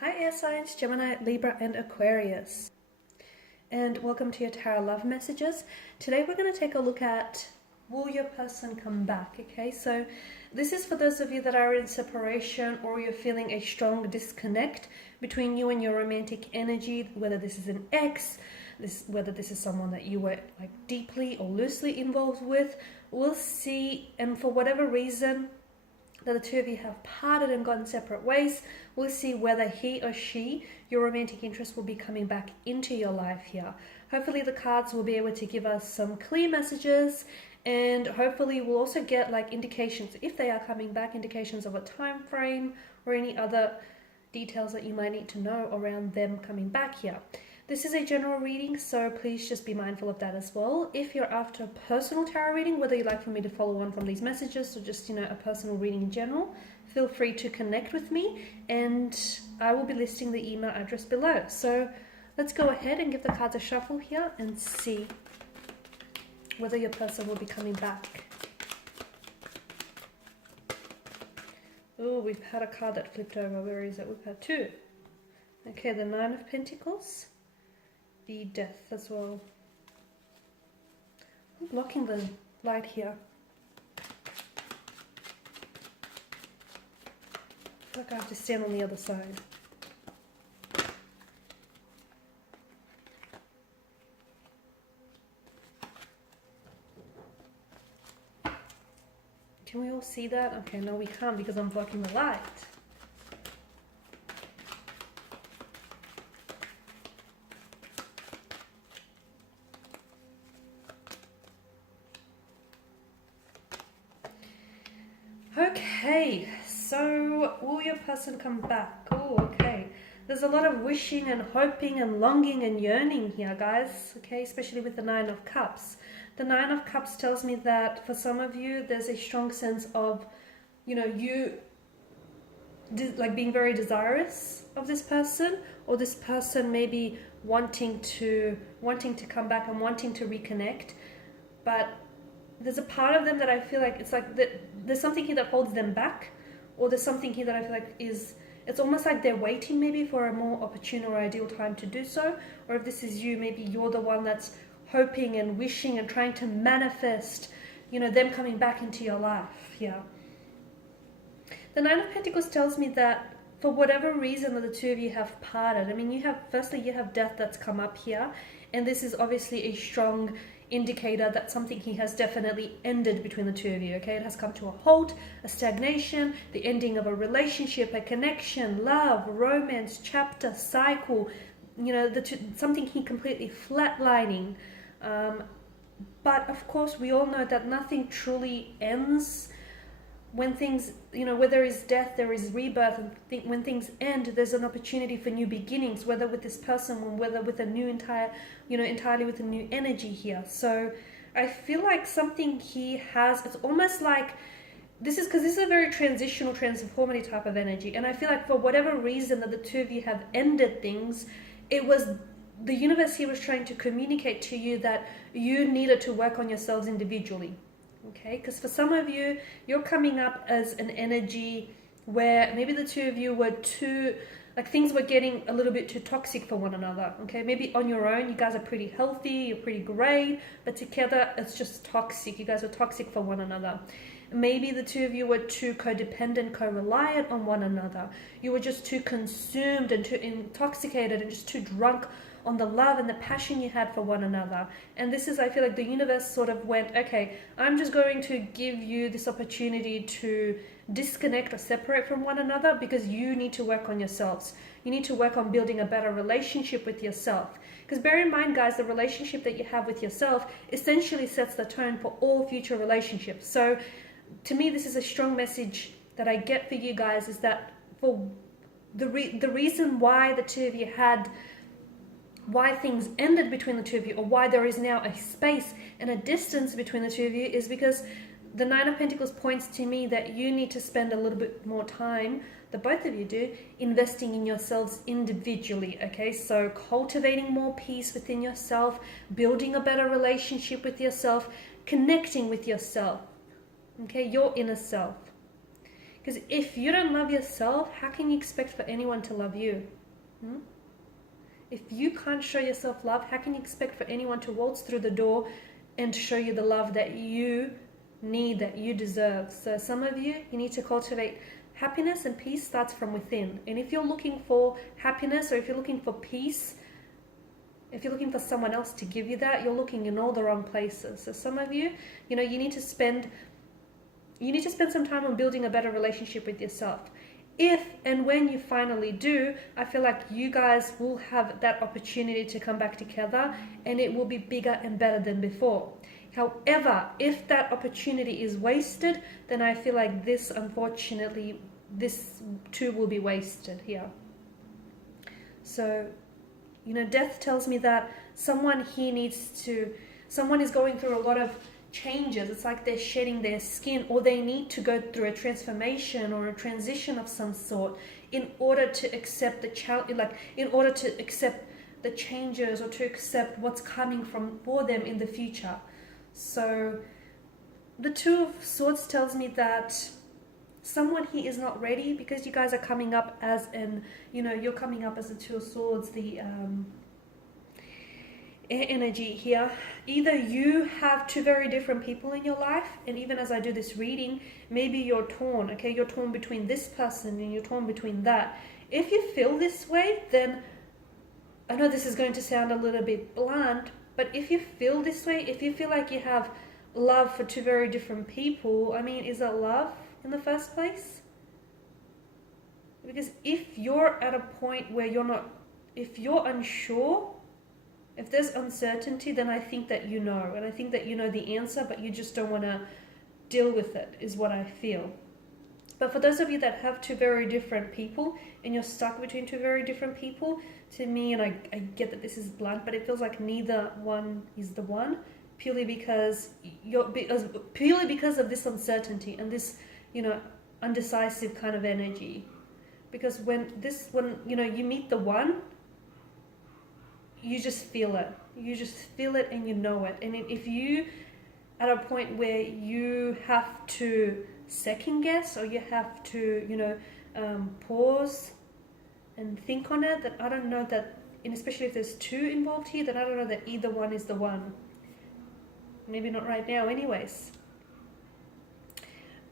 Hi air signs, Gemini, Libra and Aquarius. And welcome to your tarot love messages. Today we're going to take a look at, will your person come back? Okay, so this is for those of you that are in separation or you're feeling a strong disconnect between you and your romantic energy, whether this is an ex, whether this is someone that you were like deeply or loosely involved with. We'll see, and for whatever reason that the two of you have parted and gone separate ways, we'll see whether he or she, your romantic interest, will be coming back into your life here. Hopefully the cards will be able to give us some clear messages, and hopefully we'll also get like indications, if they are coming back, indications of a time frame or any other details that you might need to know around them coming back here. This is a general reading, so please just be mindful of that as well. If you're after a personal tarot reading, whether you'd like for me to follow on from these messages or just, a personal reading in general, feel free to connect with me and I will be listing the email address below. So let's go ahead and give the cards a shuffle here and see whether your person will be coming back. Oh, we've had a card that flipped over. Where is it? We've had two. Okay, the Nine of Pentacles. The Death as well. I'm blocking the light here. I feel like I have to stand on the other side. Can we all see that? Okay, no we can't because I'm blocking the light. Okay, so will your person come back? Oh, okay. There's a lot of wishing and hoping and longing and yearning here, guys. Okay, especially with the Nine of Cups. The Nine of Cups tells me that for some of you, there's a strong sense of, you like being very desirous of this person, or this person maybe wanting to come back and wanting to reconnect, but there's a part of them that I feel like it's like that there's something here that holds them back, or there's something here that I feel like it's almost like they're waiting maybe for a more opportune or ideal time to do so. Or if this is you, maybe you're the one that's hoping and wishing and trying to manifest, them coming back into your life. Yeah. The Nine of Pentacles tells me that for whatever reason that the two of you have parted, I mean, you have death that's come up here, and this is obviously a strong indicator that something here has definitely ended between the two of you. Okay, it has come to a halt, a stagnation, the ending of a relationship, a connection, love, romance, chapter, cycle, something here completely flatlining. But of course we all know that nothing truly ends. When things, where there is death, there is rebirth, and when things end, there's an opportunity for new beginnings, whether with this person or whether with a new entirely with a new energy here. So I feel like something here it's almost like, this is a very transitional, transformative type of energy. And I feel like for whatever reason that the two of you have ended things, it was the universe here was trying to communicate to you that you needed to work on yourselves individually. Okay, because for some of you, you're coming up as an energy where maybe the two of you were things were getting a little bit too toxic for one another. Okay, maybe on your own, you guys are pretty healthy, you're pretty great, but together it's just toxic. You guys are toxic for one another. Maybe the two of you were too codependent, co-reliant on one another. You were just too consumed and too intoxicated and just too drunk on the love and the passion you had for one another. And this is, I feel like the universe sort of went, okay, I'm just going to give you this opportunity to disconnect or separate from one another because you need to work on yourselves. You need to work on building a better relationship with yourself. Because bear in mind, guys, the relationship that you have with yourself essentially sets the tone for all future relationships. So to me, this is a strong message that I get for you guys, is that for the reason why the two of you why things ended between the two of you, or why there is now a space and a distance between the two of you, is because the Nine of Pentacles points to me that you need to spend a little bit more time, the both of you do, investing in yourselves individually. Okay, so cultivating more peace within yourself, building a better relationship with yourself, connecting with yourself. Okay, your inner self. Because if you don't love yourself, how can you expect for anyone to love you? If you can't show yourself love, how can you expect for anyone to waltz through the door and show you the love that you need, that you deserve? So some of you need to cultivate happiness, and peace starts from within. And if you're looking for happiness, or if you're looking for peace, if you're looking for someone else to give you that, you're looking in all the wrong places. So some of you, you need to spend some time on building a better relationship with yourself. If and when you finally do, I feel like you guys will have that opportunity to come back together, and it will be bigger and better than before. However, if that opportunity is wasted, then I feel like this, unfortunately, this too will be wasted here. So, death tells me that someone is going through a lot of changes. It's like they're shedding their skin, or they need to go through a transformation or a transition of some sort in order to accept the challenge, in order to accept the changes, or to accept what's coming for them in the future. So the Two of Swords tells me that someone here is not ready, because you guys are coming up as you're coming up as the Two of Swords, the air energy here. Either you have two very different people in your life, and even as I do this reading, maybe you're torn, okay? You're torn between this person and you're torn between that. If you feel this way, then I know this is going to sound a little bit blunt, but if you feel this way, if you feel like you have love for two very different people, I mean, is that love in the first place? Because if you're at a point where if you're unsure, if there's uncertainty, then I think that you know, and I think that you know the answer, but you just don't want to deal with it, is what I feel. But for those of you that have two very different people, and you're stuck between two very different people, to me, and I get that this is blunt, but it feels like neither one is the one, purely because of this uncertainty and this, undecisive kind of energy. Because when you meet the one, you just feel it. You just feel it and you know it. And if you at a point where you have to second guess, or you have to, pause and think on it, that I don't know that, and especially if there's two involved here, that I don't know that either one is the one. Maybe not right now anyways.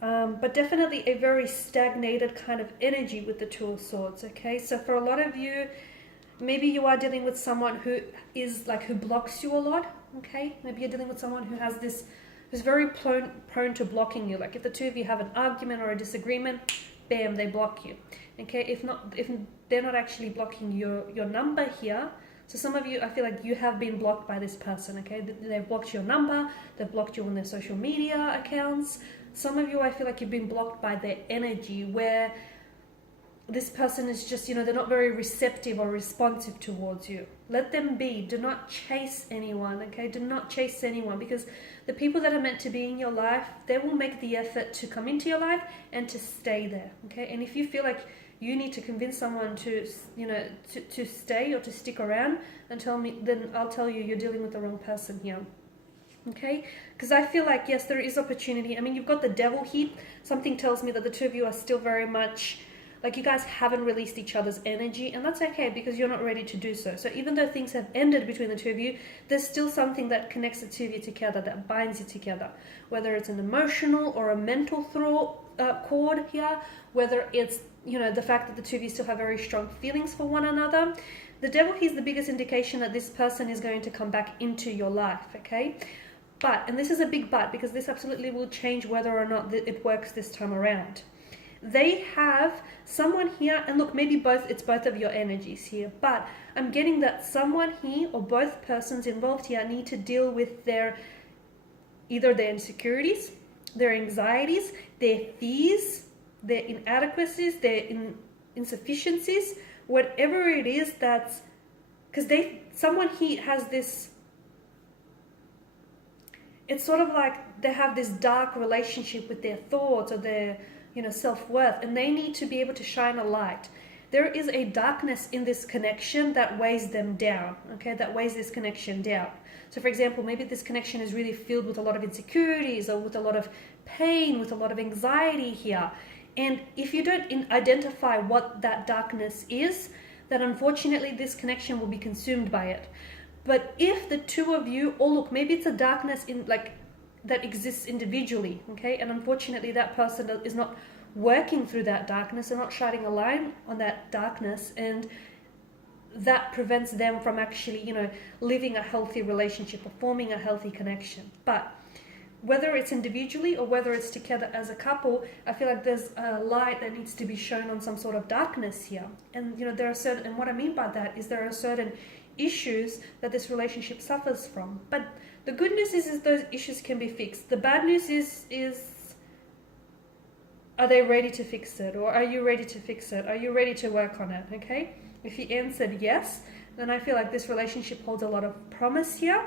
But definitely a very stagnated kind of energy with the Two of Swords, okay? So for a lot of you, maybe you are dealing with someone who blocks you a lot, okay? Maybe you're dealing with someone who's very prone to blocking you. Like if the two of you have an argument or a disagreement, bam, they block you, okay? If they're not actually blocking your number here, so some of you, I feel like you have been blocked by this person, okay? They've blocked your number, they've blocked you on their social media accounts. Some of you, I feel like you've been blocked by their energy, where this person is just, they're not very receptive or responsive towards you. Let them be. Do not chase anyone, okay? Do not chase anyone, because the people that are meant to be in your life, they will make the effort to come into your life and to stay there, okay? And if you feel like you need to convince someone to stay or to stick around, then I'll tell you, you're dealing with the wrong person here. Okay, because I feel like, yes, there is opportunity. I mean, you've got the Devil here. Something tells me that the two of you are still very much, like, you guys haven't released each other's energy, and that's okay, because you're not ready to do so. So even though things have ended between the two of you, there's still something that connects the two of you together, that binds you together. Whether it's an emotional or a mental cord here, whether it's, the fact that the two of you still have very strong feelings for one another. The Devil here is the biggest indication that this person is going to come back into your life, okay? But, and this is a big but, because this absolutely will change whether or not it works this time around. They have someone here, and look, maybe it's both of your energies here, but I'm getting that someone here, or both persons involved here, need to deal with either their insecurities, their anxieties, their fears, their inadequacies, their insufficiencies, whatever it is that's, because someone here has this, it's sort of like they have this dark relationship with their thoughts or their, self-worth, and they need to be able to shine a light. There is a darkness in this connection that weighs them down, okay, that weighs this connection down. So for example, maybe this connection is really filled with a lot of insecurities, or with a lot of pain, with a lot of anxiety here. And if you don't identify what that darkness is, then unfortunately this connection will be consumed by it. But if the two of you, or look, maybe it's a darkness in like that exists individually, okay, and unfortunately that person is not working through that darkness and not shining a light on that darkness, and that prevents them from actually, you know, living a healthy relationship or forming a healthy connection. But whether it's individually or whether it's together as a couple, I feel like there's a light that needs to be shown on some sort of darkness here. And, you know, there are certain, and what I mean by that is there are certain issues that this relationship suffers from. But the good news is those issues can be fixed. The bad news is are they ready to fix it? Or are you ready to fix it? Are you ready to work on it? Okay? If you answered yes, then I feel like this relationship holds a lot of promise here.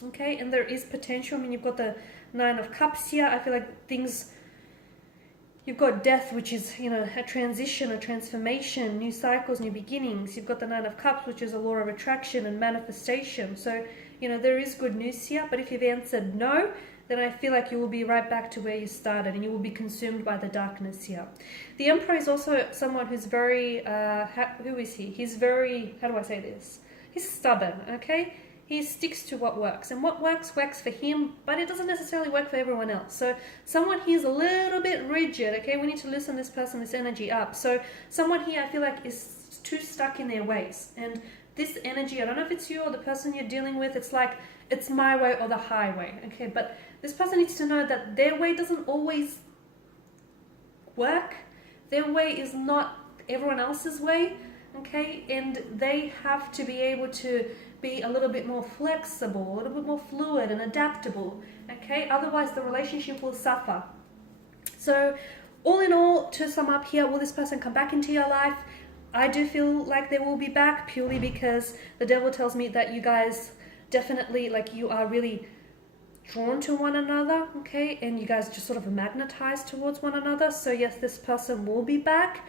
Okay, and there is potential. I mean, you've got the Nine of Cups here. I feel like things, you've got death, which is, you know, a transition, a transformation, new cycles, new beginnings. You've got the Nine of Cups, which is a law of attraction and manifestation. So, you know, there is good news here. But if you've answered no, then I feel like you will be right back to where you started and you will be consumed by the darkness here. The Emperor is also someone who's very, who is he? He's very, how do I say this? He's stubborn, okay? He sticks to what works, and what works for him, but it doesn't necessarily work for everyone else. So someone here is a little bit rigid, okay? We need to loosen this person, this energy up. So someone here, I feel like, is too stuck in their ways. And this energy, I don't know if it's you or the person you're dealing with, it's like, it's my way or the highway, okay? But this person needs to know that their way doesn't always work. Their way is not everyone else's way, okay? And they have to be able to be a little bit more flexible, a little bit more fluid and adaptable, okay? Otherwise the relationship will suffer. So all in all, to sum up here, will this person come back into your life? I do feel like they will be back, purely because the devil tells me that you guys definitely, like, you are really drawn to one another, okay? And you guys just sort of magnetize towards one another. So yes, this person will be back,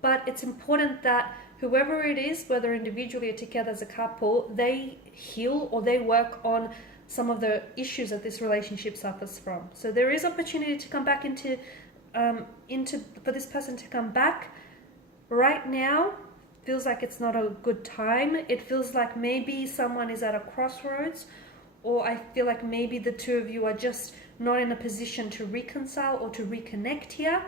but it's important that whoever it is, whether individually or together as a couple, they heal or they work on some of the issues that this relationship suffers from. So there is opportunity to come back into for this person to come back. Right now, feels like it's not a good time. It feels like maybe someone is at a crossroads, or I feel like maybe the two of you are just not in a position to reconcile or to reconnect here.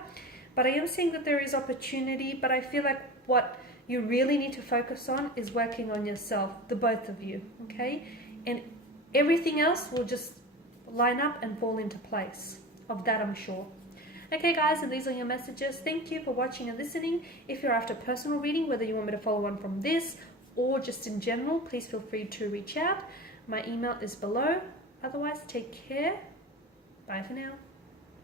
But I am seeing that there is opportunity, but I feel like what you really need to focus on is working on yourself, the both of you, okay? And everything else will just line up and fall into place. Of that, I'm sure. Okay, guys, and these are your messages. Thank you for watching and listening. If you're after personal reading, whether you want me to follow on from this or just in general, please feel free to reach out. My email is below. Otherwise, take care. Bye for now.